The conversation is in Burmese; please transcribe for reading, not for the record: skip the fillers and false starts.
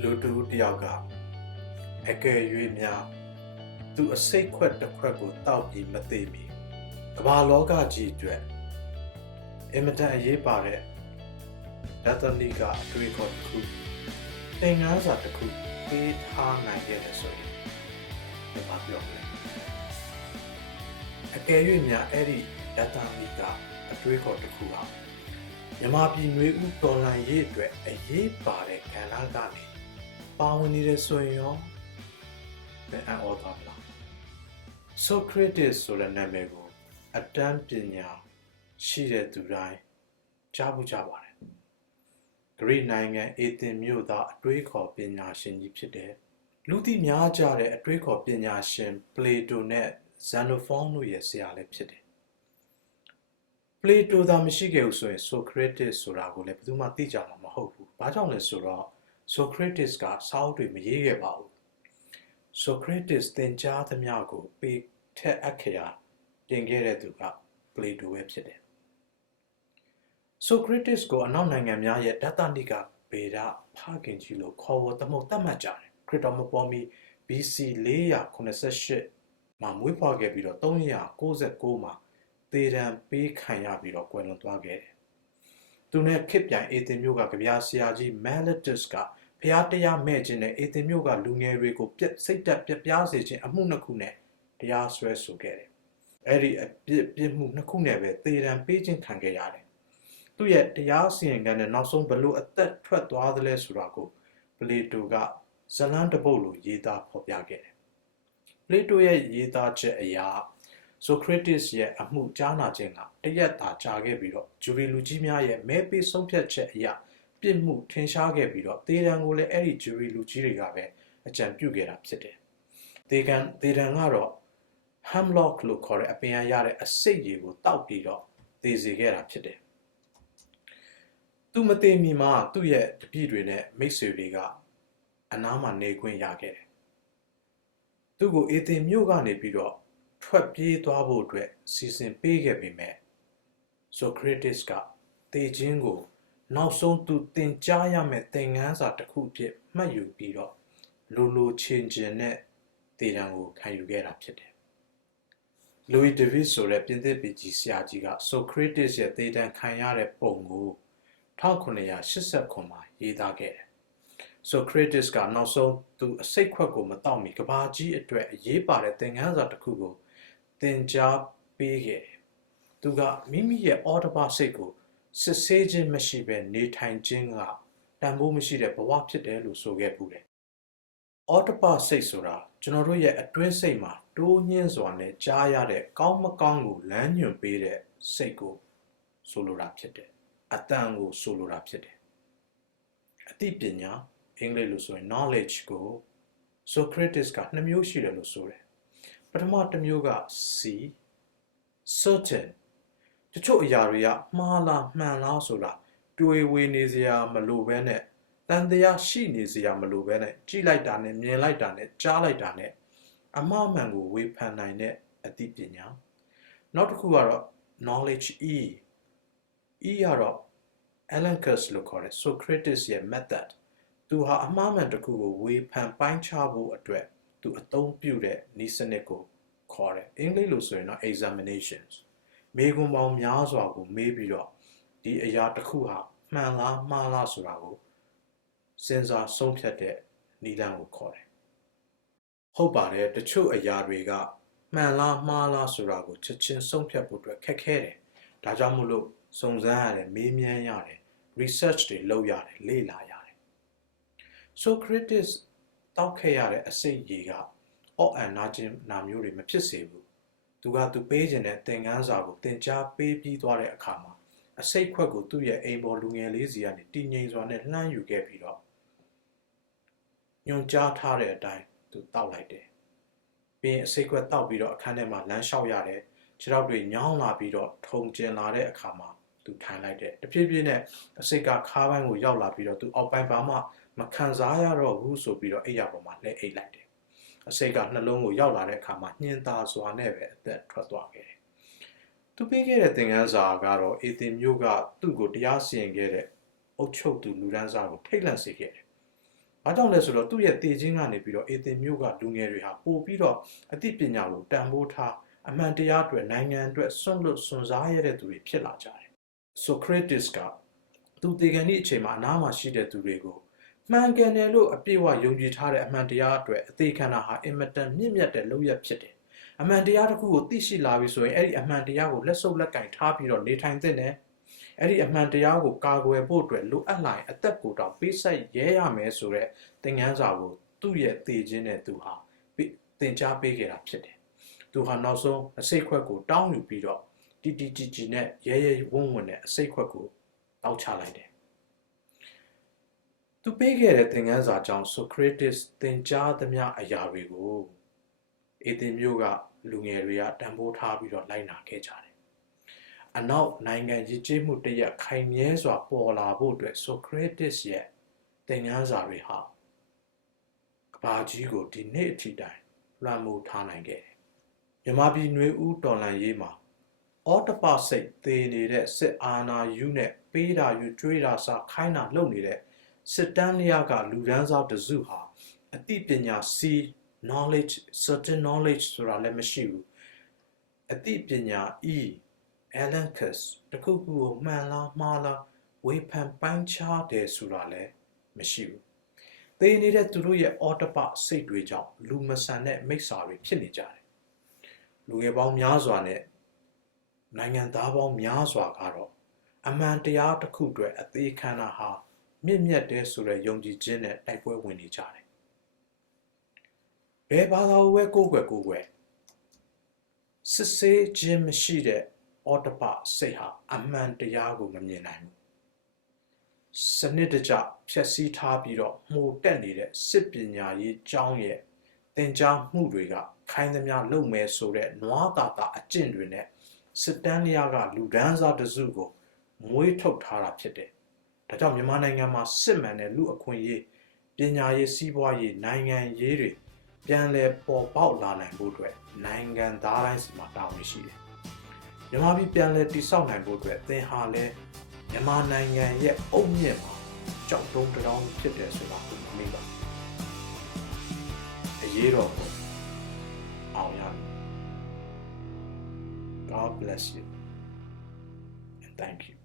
လူတူတယောက်ကအကယ်၍များသူအစိတ်ခွက်တစ်ခွက်ကိုတောက်ပြီးမသိမီကမ္ဘာလောကကြီးအတွက်အင်မတန်အရေးပါတဲ့ဒသနိကအတွေ့အခေါ်တစ်ခုသင်ခန်းစာတစ်ခုပေးထားနိုင်ခဲ့တယ်ဆိုရင်ဘာပြောမလဲအကယ်၍များအဲ့ဒီဒသနိကအတွေ့အခေါ်တစ်ခုဟာမြန်မာပြည်နွေဦးတော်လှန်ရေးအတွက်အရေးပါတဲ့ကဏ္ဍကနေပါဝင်နေတဲ့ဆိုရင်ရောဘယ်အံ့ဩသွားမလား Socrates ဆိုတဲ့နာမည်ကိုအတန်းပညာရှိတဲ့သူတိုင်းကြားဖို့ကြပါတယ်ဂရိနိုင်ငံအေသင်မြို့သားအတွေးခေါ်ပညာရှင်ကြီးဖြစ်တယ်လူသိများကြတဲ့အတွေးခေါ်ပညာရှင်ပလေတိုနဲ့ဇန်နိုဖုန်းတို့ရဲ့ဆရာလည်းဖြစ်တယ်ပလေတိုသာမရှိခဲ့ဘူးဆိုရင် Socrates ဆိုတာကိုလည်းဘယ်သူမှသိကြမှာမဟုတ်ဘူး။ဘာကြောင့်လဲဆိုတော့ Socrates ကစာအုပ်တွေမရေးခဲ့ပါဘူး။ Socrates သင်ကြားသမျှကိုပေးထက်အပ်ခရာတင်ခဲ့တဲ့သူကပလေတိုပဲဖြစ်တယ်။ Socrates ကိုအနောက်နိုင်ငံများရဲ့ဒသနိကဗေဒဖခင်ကြီးလို့ခေါ်ဝေါ်သမုတ်သတ်မှတ်ကြတယ်။ခရစ်တော်မပေါ်မီ BC 488မှာမွေးဖွားခဲ့ပြီးတော့396မှာသေဒဏ်ပေးခံရပြီးတော့ကွယ်လွန်သွားခဲ့တယ်။သူနဲ့ခေတ်ပြိုင်အေသင်မြို့ကကြပြဆရာကြီး Meletus ကဖျားတရားမဲ့ခြင်းနဲ့အေသင်မြို့ကလူငယ်တွေကိုစိတ်တက်ပြပြားစေခြင်းအမှုနှစ်ခုနဲ့တရားစွဲဆိုခဲ့တယ်။အဲ့ဒီအပြစ်မှုနှစ်ခုနဲ့ပဲသေဒဏ်ပေးခြင်းခံခဲ့ရတယ်။သူရဲ့တရားစီရင်ခံတဲ့နောက်ဆုံးဘလို့အသက်ထွက်သွားသလဲဆိုတာကိုပလေတိုကဇလန်းတပုတ်လိုရေးသားဖော်ပြခဲ့တယ်။ပလေတိုရဲ့ရေးသားချက်အရာSocrates ရဲ့အမှုကြားနာခြင်းကတရက်သာကြာခဲ့ပြီးတော့ဂျူရီလူကြီးများရဲ့မဲပေးဆုံးဖြတ်ချက်အရာပြစ်မှုထင်ရှားခဲ့ပြီးတော့သေဒဏ်ကိုလည်းအဲ့ဒီဂျူရီလူကြီးတွေကပဲအကြံပြုခဲ့တာဖြစ်တယ်။သေဒဏ်ကတော့ Hemlock လို့ခေါ်တဲ့အပင်ရတဲ့အစိတ်ရည်ကိုတောက်ပြီးတော့သေစေခဲ့တာဖြစ်တယ်။သူမသေမီမှာသူ့ရဲ့တပည့်တွေနဲ့မိတ်ဆွေတွေကအနားမှာနေခွင့်ရခဲ့တယ်။သူ့ကိုအေသင်မြို့ကနေပြီးတော့ထွက်ပြေးသွားဖို့အတွက်စီစဉ်ပေးခဲ့ပေမဲ့ Socrates ကသေခြင်းကိုနောက်ဆုံးသူသင်ကြားရမယ့်သင်ခန်းစာတစ်ခုအဖြစ်မှတ်ယူပြီးတော့လိုချင်တဲ့သေဒဏ်ကိုခံယူခဲ့တာဖြစ်တယ်။ Louis David ဆိုတဲ့ပြင်သစ်ပြည်ကြီးဆရာကြီးက Socrates ရဲ့သေဒဏ်ခံရတဲ့ပုံကို1989မှာရေးသားခဲ့တယ်။ Socrates ကနောက်ဆုံးသူအစိတ်ခွက်ကိုမတောက်မီကဘာကြီးအတွက်အရေးပါတဲ့သင်ခန်းစာတစ်ခုကိုသင်ကြားပေးခဲ့တယ်။သူကမိမိရဲ့အော်တဘာစိတ်ကိုစစ်ဆေးခြင်းမရှိဘဲနေထိုင်ခြင်းကတန်ဖိုးမရှိတဲ့ဘဝဖြစ်တယ်လို့ဆိုခဲ့ပူတယ်။အော်တဘာစိတ်ဆိုတာကျွန်တော်တို့ရဲ့အတွင်းစိတ်မှာတိုးညှင်းစွာနဲ့ကြားရတဲ့ကောင်းမကောင်းကိုလမ်းညွှန်ပေးတဲ့စိတ်ကိုဆိုလိုတာဖြစ်တယ်။အတန်ကိုဆိုလိုတာဖြစ်တယ်။အသိပညာအင်္ဂလိပ်လိုဆိုရင် knowledge ကို Socrates က2မျိုးရှိတယ်လို့ဆိုတယ်။ပထမတစ်မျိုးက C certain တချို့အရာတွေကမှားလားမှန်လားဆိုတာတွေးဝေနေစရာမလိုဘဲနဲ့တန်တရားရှိနေစရာမလိုဘဲနဲ့ကြည့်လိုက်တာနဲ့မြင်လိုက်တာနဲ့ကြားလိုက်တာနဲ့အမှားမှန်ကိုဝေဖန်နိုင်တဲ့အသိပညာနောက်တစ်ခုကတော့ knowledge E ကတော့ Elenchus လို့ခေါ်တဲ့ Socrates ရဲ့ method သူဟာအမှားမှန်တစ်ခုကိုဝေဖန်ပိုင်းခြားဖို့အတွက်သူအသုံးပြုတဲ့နည်းစနစ်ကိုခေါ်တယ်အင်္ဂလိပ်လိုဆိုရင်တော့ examinations မေးခွန်းပေါင်းများစွာကိုမေးပြီးတော့ဒီအရာတစ်ခုဟာမှန်လားမှားလားဆိုတာကိုစဉ်းစားဆုံးဖြတ်တဲ့နည်းလမ်းကိုခေါ်တယ်ဟုတ်ပါတယ်တချို့အရာတွေကမှန်လားမှားလားဆိုတာကိုချက်ချင်းဆုံးဖြတ်ဖို့အတွက်ခက်ခဲတယ်ဒါကြောင့်မို့လို့စုံစမ်းရတယ်မေးမြန်းရတယ် research တွေလုပ်ရတယ်လေ့လာရတယ် Socrates တောက်ခဲ့ရတဲ့အစိတ်ကြီးကအော့အန်နာခြင်းနာမျိုးတွေမဖြစ်စေဘူးသူပေးခြင်းတဲ့သင်ခန်းစာကိုသင်ကြားပေးပြီးသွားတဲ့အခါမှာအစိတ်ခွက်ကိုသူ့ရဲ့အိမ်ပေါ်လူငယ်လေးစီကနေတည်ငြိမ်စွာနဲ့လှမ်းယူခဲ့ပြီးတော့ညွန်ကြားထားတဲ့အတိုင်းသူတောက်လိုက်တယ်ပြီးရင်အစိတ်ခွက်တောက်ပြီးတော့အခန်းထဲမှာလမ်းလျှောက်ရတယ်ခြေထောက်တွေညောင်းလာပြီးတော့ထုံကျင်လာတဲ့အခါမှာသူထိုင်လိုက်တယ်တဖြည်းဖြည်းနဲ့အစိတ်ကခါးပိုင်းကိုရောက်လာပြီးတော့သူအောက်ပိုင်းဘာမှမခံစားရတော့ဘူးဆိုပြီးတော့အိပ်ရပေါ်မှာလှည့်အိပ်လိုက်တယ်အစိတ်ကနှလုံးကိုရောက်လာတဲ့အခါမှာညှင်းသာစွာနဲ့ပဲအသက်ထွက်သွားခဲ့တယ်သူပေးခဲ့တဲ့သင်ခန်းစာကတော့အေသင်မြို့ကသူ့ကိုတရားစီရင်ခဲ့တဲ့အုပ်ချုပ်သူလူဒန်းစားကိုထိတ်လန့်စေခဲ့တယ် ဘာကြောင့်လဲဆိုတော့သူ့ရဲ့တည်ခြင်းကနေပြီးတော့အေသင်မျိုးကလူငယ်တွေဟာပို့ပြီးတော့အသိပညာကိုတန်ဖိုးထားအမှန်တရားအတွက်နိုင်ငံအတွက်စွန့်လွတ်စွန့်စားရတဲ့သူတွေဖြစ်လာကြတယ်။ Socrates ကသူတေကန်ဒီအချိန်မှာအနားမှာရှိတဲ့သူတွေကိုမှန်ကန်တယ်လို့အပြည့်အဝယုံကြည်ထားတဲ့အမှန်တရားအတွက်အသေးခံတာဟာအင်မတန်မြင့်မြတ်တဲ့လုပ်ရဖြစ်တယ်။အမှန်တရားတစ်ခုကိုသိရှိလာပြီဆိုရင်အဲ့ဒီအမှန်တရားကိုလက်ဆုပ်လက်ကင်ထားပြီးတော့နေထိုင်သင့်တယ်။အဲ့ဒီအမှန်တရားကိုကာကွယ်ဖို့အတွက်လိုအပ်လာရင်အသက်ကိုတောင်ပေးဆက်ရဲရမယ်ဆိုတဲ့သင်ခန်းစာကိုသူ့ရဲ့သေခြင်းနဲ့သူဟာသင်ကြားပေးခဲ့တာဖြစ်တယ်။သူဟာနောက်ဆုံးအစိတ်ခွက်ကိုတောင်းယူပြီးတော့တီတီနဲ့ရဲရဲဝုန်းဝန်းနဲ့အစိတ်ခွက်ကိုတောက်ချလိုက်တယ်။သူပေးခဲ့တဲ့သင်ခန်းစာကြောင့် Socrates သင်ကြားသမျှအရာတွေကိုအေသင်မျိုးကလူငယ်တွေကတန်ဖိုးထားပြီးတော့လိုက်နာခဲ့ကြတယ်။အနောက်နိုင်ငံရည်ကြည်မှုတရက်ခိုင်မြဲစွာပေါ်လာဖို့အတွက် Socrates ရဲ့သင်ခန်းစာတွေဟာကဘာကြီးကိုဒီနေ့အထိတိုင်လွှမ်းမိုးထားနိုင်ခဲ့တယ်။မြန်မာပြည်နွေဦးတော်လှန်ရေးမှာအော်တပစိတ်သေနေတဲ့စစ်အာဏာယူနဲ့ပေးတာယူကျွေးတာစားခိုင်းတာလုပ်နေတဲ့စစ်တမ်းလျားကလူဒန်းစားတစုဟာအသိပညာစီ knowledge certain knowledge ဆိုတာလည်းမရှိဘူးအသိပညာ Alencus တခုခုကိုမှန်လားမှားလားဝေဖန်ပိုင်းခြားတယ်ဆိုတာလည်းမရှိဘူးသေနေတဲ့သူတို့ရဲ့အော်တပစိတ်တွေကြောင့်လူမဆန်တဲ့မိစ္ဆာတွေဖြစ်နေကြတယ်လူငယ်ပေါင်းများစွာနဲ့နိုင်ငံသားပေါင်းများစွာကတော့အမှန်တရားတစ်ခုအတွက်အသေးခံတာဟာမြင့်မြတ်တဲ့ဆိုတဲ့ယုံကြည်ခြင်းနဲ့တိုက်ပွဲဝင်နေကြတယ်။ဘယ်ဘာသာဝဲကိုယ်ွယ်စစ်ဆေးခြင်းမရှိတဲ့အော်တပစိတ်ဟာအမှန်တရားကိုမမြင်နိုင်ဘူး။စနစ်တကျဖြည့်ဆည်းထားပြီးတော့မှုတက်နေတဲ့စစ်ပညာရေးကျောင်းရဲ့သင်ကြားမှုတွေကခိုင်းသမျှလုပ်မယ်ဆိုတဲ့နွားတာအကျင့်တွေနဲ့စစ်တမ်းလျားကလူဒန်းစားတစုကိုမွေးထုတ်ထားတာဖြစ်တယ်။ဒါကြောင့်မြန်မာနိုင်ငံမှာစစ်မှန်တဲ့လူအခွင့်အရေးပညာရေးစီးပွားရေးနိုင်ငံရေးတွေပြန်လည်ပေါ်ပေါက်လာနိုင်ဖို့အတွက်နိုင်ငံသားတိုင်းစီမှာတာဝန်ရှိတယ်။မြန်မာပြည်ပြန်လည်တည်ဆောက်နိုင်ဖို့အတွက်သင်ဟာလည်းမြန်မာနိုင်ငံရဲ့အုတ်မြစ်မှာကြောက်တုံးတောင်းဖြစ်တယ်ဆိုတာကိုမေ့ပါအရေးတော်ပုံအောင်ရမယ် God bless you and thank you